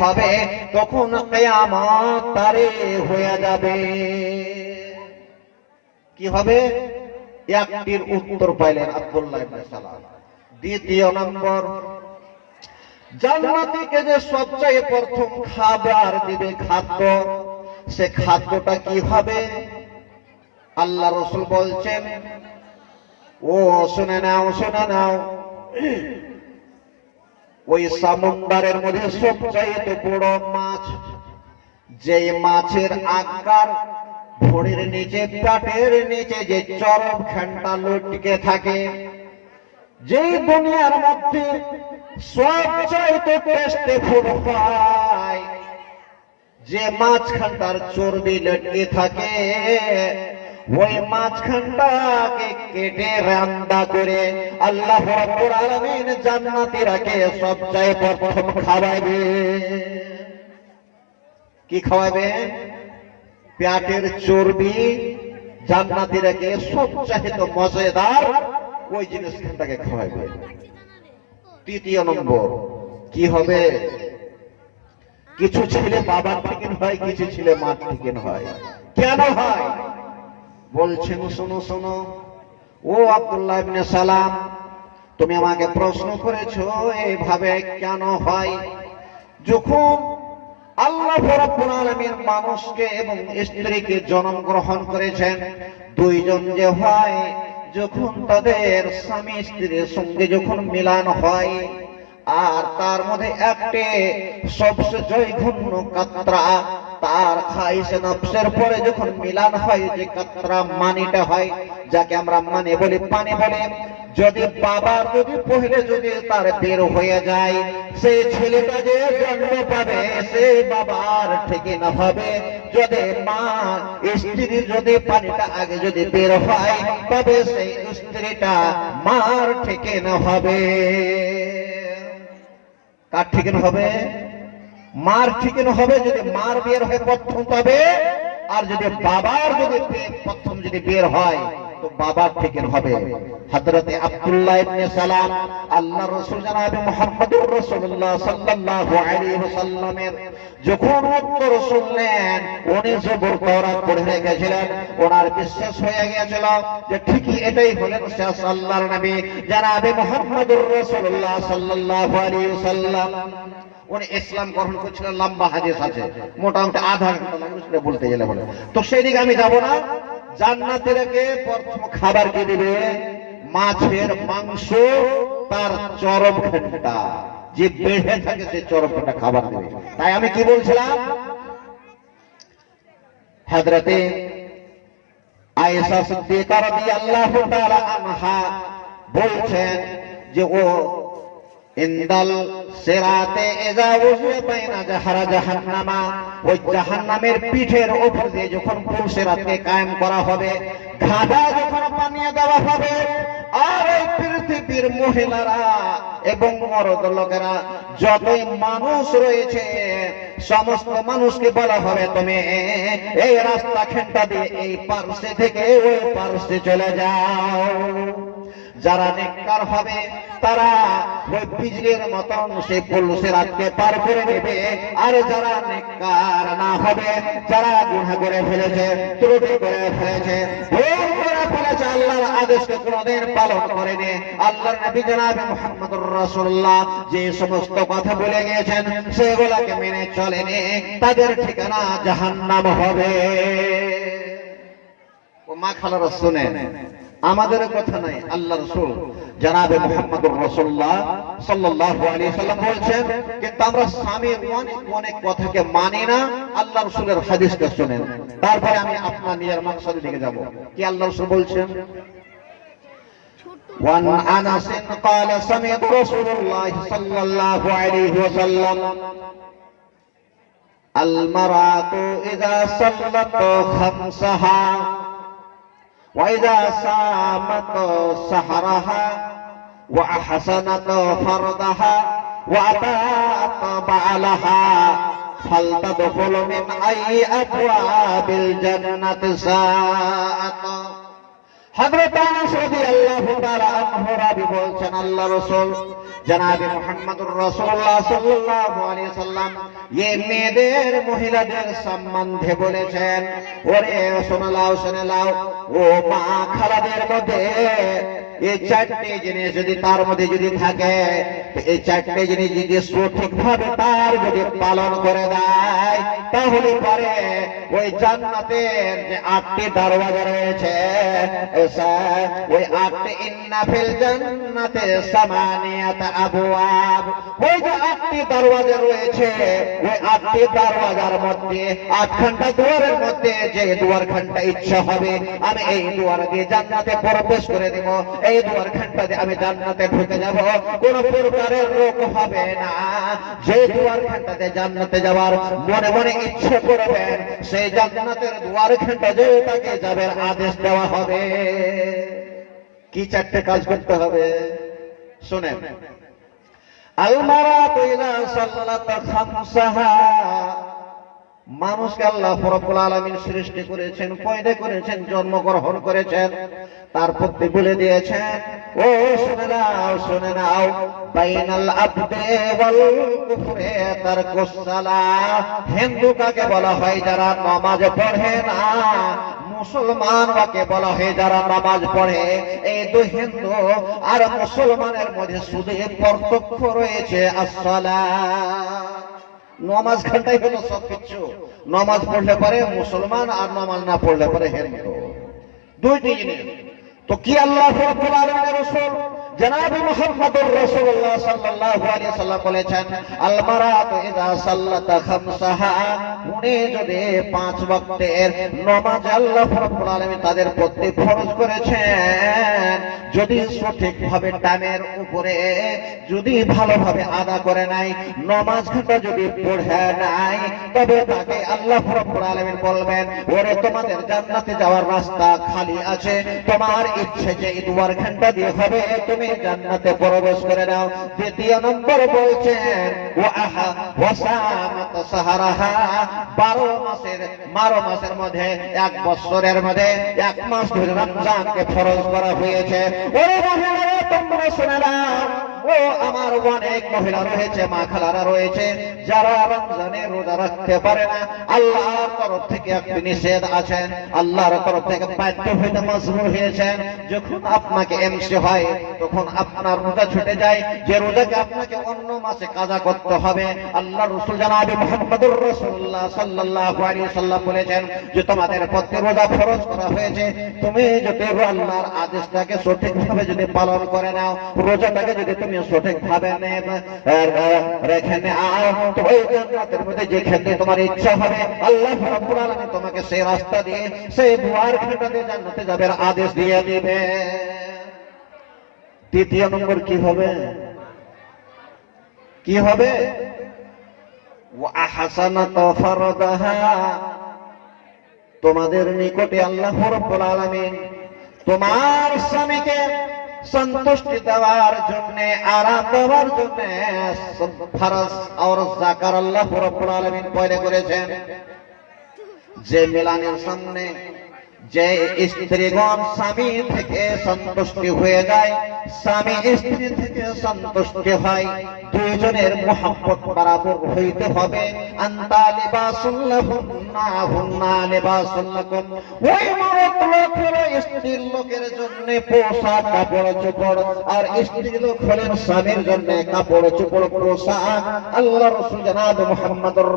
হবে তখন কিয়ামত তারে হয়ে যাবে। কি হবে? একটির উত্তর পাইলেন আব্দুল্লাহ ইবনে সালাম। দ্বিতীয় নম্বর, জান্নাতীকে যে সবচেয়ে প্রথম খাবার দিবে খাদ্য, সে খাদ্যটা কি হবে? আল্লাহ রাসূল বলছেন, ও শুনে নাও, শুনে নাও, ওই সমুদ্রের মধ্যে সবচেয়ে বড় মাছ, যে মাছের আকার ভরির নিচে, পেটের নিচে যে চরম ঘন্টা লটকে থাকে, যে দুনিয়ার মধ্যে সবচেয়ে টেস্টে ফুড হয়, যে মাছখানটার চর্বি লটকে থাকে, ওই মাছখানটাকে কেটে রান্না করে আল্লাহ রাব্বুল আলামিন জান্নাতীরাকে সবচেয়ে প্রথম খাওয়াবে। কি খাওয়াবে? পেটের চর্বি জান্নাতীরাকে সবচেয়ে মজাদার ওই জিনিসটাকে খাওয়াবে। তৃতীয় নম্বর কি হবে? কিছু ছেলে বাবার থেকে হয়, কিছু ছেলে মার থেকে হয়। কেন হয়? বলছেন, শোনো শোনো, ও আব্দুল্লাহ ইবনে সালাম, তুমি আমাকে প্রশ্ন করেছো এইভাবে কেন হয়? যখন আল্লাহ রাব্বুল আলামিন মানুষকে এবং স্ত্রীকে জন্ম গ্রহণ করেছেন, দুইজন যে হয়, যখন তাদের স্বামী স্ত্রীর সঙ্গে যখন মিলন হয়, আর তার মধ্যে একটি সবচেয়ে জয়ঘন্য কাতরা তার খাইশে নফসের পরে যখন মিলন হয়, যে কাতরা মানিটা হয়, যাকে আমরা মানে বলি, পানি বলি, যদি বাবার যদি পহলে যদি তার বের হয়ে যায়, সেই ছেলেটা যে জন্ম পাবে সে বাবার থেকে না হবে। যদি মা স্ত্রীর যদি পানিটা আগে যদি বের হয়, তবে সেই স্ত্রীটা মার থেকে না হবে। কার থেকে না হবে? মার থেকে না হবে। যদি মার বের হয় প্রথম তবে, আর যদি বাবার যদি প্রথম যদি বের হয় তো বাবার থেকে হবে। হযরতে আব্দুল্লাহ ইবনে সালাম আল্লাহ রাসূল জনাবে মুহাম্মদুর রাসূলুল্লাহ সাল্লাল্লাহু আলাইহি ওয়াসাল্লামের যখন উত্তর শুনলেন, উনি জবর তাওরাত পড়ে রেখেছিলেন, ওনার বিশ্বাস হয়ে গিয়েছিল যে ঠিকই এটাই হলেন শেষ আল্লাহর নবী জনাবে মুহাম্মদুর রাসূলুল্লাহ সাল্লাল্লাহু আলাইহি ওয়াসাল্লাম। উনি ইসলাম গ্রহণ করছিলেন, লম্বা হাদিস আছে, মোটামুটি আধা ঘন্টা লাগবে বলতে গেলে বলে। তো সেই দিকে আমি যাব না। জান্নাতীদেরকে প্রথম খাবার কি দিবে? মাছের মাংস, তার চরম ঘন্টা, যে বেড়ে থাকে সেই চরম ঘন্টা খাবার দেবে। তাই আমি কি বলছিলাম, হযরতে আয়েশা সিদ্দিকা রাদিয়াল্লাহু তাআলা আনহা বলছেন যে ও ইনদাল সিরাতে ইযা উযিয়া বাইনা জাহরা জাহান্নামা, ওই জাহান্নামের পিঠের উপর দিয়ে যখন পুল সিরাতকে কায়েম করা হবে, গাধা যখন বানিয়ে দেওয়া হবে, আর এই পৃথিবীর মহিলারা এবং মরদ লোকেরা যতই মানুষ রয়েছে সমস্ত মানুষকে বলা হবে, তুমি এই রাস্তা খেনটা দিয়ে এই পার্শ্বে থেকে ওই পার্শ্বে চলে যাও। যারা নেককার হবে তারা ওই বিজলির মতন সেই পুল সিরাতকে পার করে নেবে, আর যারা নেককার না হবে, যারা গুনাহ করে ফেলেছে, ত্রুটি করে ফেলেছে, ভুল করে ফেলেছে, আল্লাহর আদেশকে কোনোদিন পালন করেনি, আল্লাহর নবী জনাবে মুহাম্মদুর রাসূলুল্লাহ যে সমস্ত কথা বলে গিয়েছেন সেগুলোকে মেনে চলেনি, তাদের ঠিকানা জাহান্নাম হবে। ও মা খালারা শুনেন, আমাদের কথা নাই, আল্লাহ রাসূল জনাবে মুহাম্মদুর রাসূলুল্লাহ সাল্লাল্লাহু আলাইহি সাল্লাম বলছেন, কিন্তু আমরা স্বামীর অনেক অনেক কথাকে মানি না। আল্লাহ রাসূলের হাদিসটা শুনেন, তারপরে আমি আপনার নিজের মাকসাদের দিকে যাব। কি আল্লাহ রাসূল বলছেন? ওয়ান আনাস قال سمعت رسول الله صلى الله عليه وسلم المرأة إذا صلت خمسها وإذا صامت سحرها وأحسنت فرضها وأطاعت بعلها فلتدخل من أي أبواب الجنة شاءت। হযরত আনাস রাদিয়াল্লাহু তাআলা আনহু রাবি বলছেন, আল্লাহ রাসূল জনাবে মুহাম্মদুর রাসূলুল্লাহ সাল্লাল্লাহু আলাইহি সাল্লাম ये মেয়েদের মহিলাদের সম্বন্ধে বলেছেন, ওরে শুনে লাও ও মা খালাদের মধ্যে এই চারটি জিনিস যদি তার মধ্যে যদি থাকে, এই চারটি জিনিস যদি সঠিকভাবে তার যদি পালন করে দেয়, তাহলে পরে ওই জান্নাতের যে 8টি দরজা রয়েছে, ওই 8টি ইন্না ফিল জান্নাতে সামানিয়াত আবওয়াব, ওই যে 8টি দরজা রয়েছে, ওই 8টি দরজার মধ্যে 8খানটা দুয়ারের মধ্যে যে দুয়ারখানটা ইচ্ছা হবে আমি এই দুয়ার দিয়ে জান্নাতে প্রবেশ করে দেব, এই দুয়ারখানটা দিয়ে আমি জান্নাতে ঢুকে যাব, কোন প্রকারের রোগ হবে না। যে দুয়ারখানটাতে জান্নাতে যাওয়ার মনে মনে ইচ্ছা করবেন, সেই জান্নাতের দুয়ারখানটা যে তাকে যাবের আদেশ দেওয়া হবে। কি 4টে কাজ করতে হবে শুনেন। আলমারাতু ইযা সাল্লাত খামসাহা, মানুষকে আল্লাহ রাব্বুল আলামিন সৃষ্টি করেছেন, পয়দা করেছেন, জন্মগ্রহণ করেছেন, তারপর বলে দিয়েছেন ও শুনে নাও বাইনাল আবদে ওয়াল কুফরে তারকুস সালাহ, হিন্দু কাকে বলা হয় যারা নামাজ পড়ে না, মুসলমান কাকে বলা হয় যারা নামাজ পড়ে। এই দুই হিন্দু আর মুসলমানের মধ্যে শুধু পার্থক্য রয়েছে আসসালাহ। নামাজ ঘন্টাই হলো সবকিছু। নামাজ পড়লে পরে মুসলমান আর নামাজ না পড়লে পরে হিন্দু, দুইটি জিনিস। তো কি আল্লাহ রাব্বুল আলামিনের রাসূল জনাব মুহাম্মদুর রাসূলুল্লাহ সাল্লাল্লাহু আলাইহি সাল্লাম বলেছেন, আল মারাতু ইযা সাল্লাত খামসাহা, উনি যদি 5 ওয়াক্তের নামাজ আল্লাহ রাব্বুল আলামিন তাদের প্রতি ফরজ করেছেন, যদি সঠিকভাবে টাইমের উপরে যদি ভালোভাবে আদা করে নাই, নামাজটা যদি পড়ে নাই, তবে তাকে আল্লাহ রাব্বুল আলামিন বলবেন, ওরে তোমাদের জান্নাতে যাওয়ার রাস্তা খালি আছে, তোমার ইচ্ছে যে দুয়ারখানটা দিয়ে হবে, তুমি জান্নাতে প্রবেশ করে নাও। দ্বিতীয় নম্বর বলছেন ওয়াসামাত সাহারাহা, 12 মাসের মধ্যে 1 বছরের মধ্যে 1 মাস ধরে রমজানকে ফরজ করা হয়েছে। ওরে মহিলারা তোমরা শুনে নাও, ও আমার অনেক মহিলা রয়েছে, মা খালারা রয়েছে, যারা রমজানে রোজা রাখতে পারে না, আল্লাহর তরফ থেকে একটি নিষেধ আছেন, আল্লাহর তরফ থেকে বাধ্য হইতে মজবুর হয়েছেন। যখন আপনাকে এমসি হয় তখন আপনার রোজা ছুটে যায়, যে রোজাকে আপনাকে অন্য মাসে কাজা করতে হবে। আল্লাহ রাসূল জনাব মুহাম্মদুর রাসূলুল্লাহ সাল্লাল্লাহু আলাইহি সাল্লাম বলেছেন যে তোমাদের প্রতি রোজা ফরজ করা হয়েছে, তুমি যদি আল্লাহর আদেশটাকে সঠিকভাবে যদি পালন করে নাও, রোজাটাকে যদি তুমি সঠিকভাবে রেখে নাও, তো ওই জান্নাতের মধ্যে যেখানে তোমার ইচ্ছা হবে আল্লাহ রাব্বুল আলামিন তোমাকে সেই রাস্তা দিয়ে সেই দুয়ারখানটা দিয়ে জান্নাতে যাবার আদেশ দিয়ে দিবে। তৃতীয় নম্বর কি হবে? কি হবে? ওয়া আহসানাত ফারদাহা, তোমাদের নিকটে আল্লাহ রাব্বুল আলামিন তোমার স্বামীকে সন্তুষ্টি দেওয়ার জন্য, আরাম দেওয়ার জন্য ফরজ আর যাকার আল্লাহ রাব্বুল আলামিন পয়দা করেছেন। যে মিলানের সামনে যে স্ত্রীগণ স্বামী থেকে সন্তুষ্টি হয়ে যায়, স্বামী স্ত্রী থেকে সন্তুষ্টি হয়, দুইজনের মুহাব্বত বরাবর হইতে হবে। আনতা লিবাসুল লাহুন্না হুন্না লিবাসুল লাকুম, ওই মরদ লোক হলো স্ত্রীর লোকের জন্য পোশাক কাপড় চোপড়, আর স্ত্রী লোক হলেন স্বামীর জন্য কাপড় চোপড় পোশাক। আল্লাহ রাসূল জনাব মুহাম্মদুর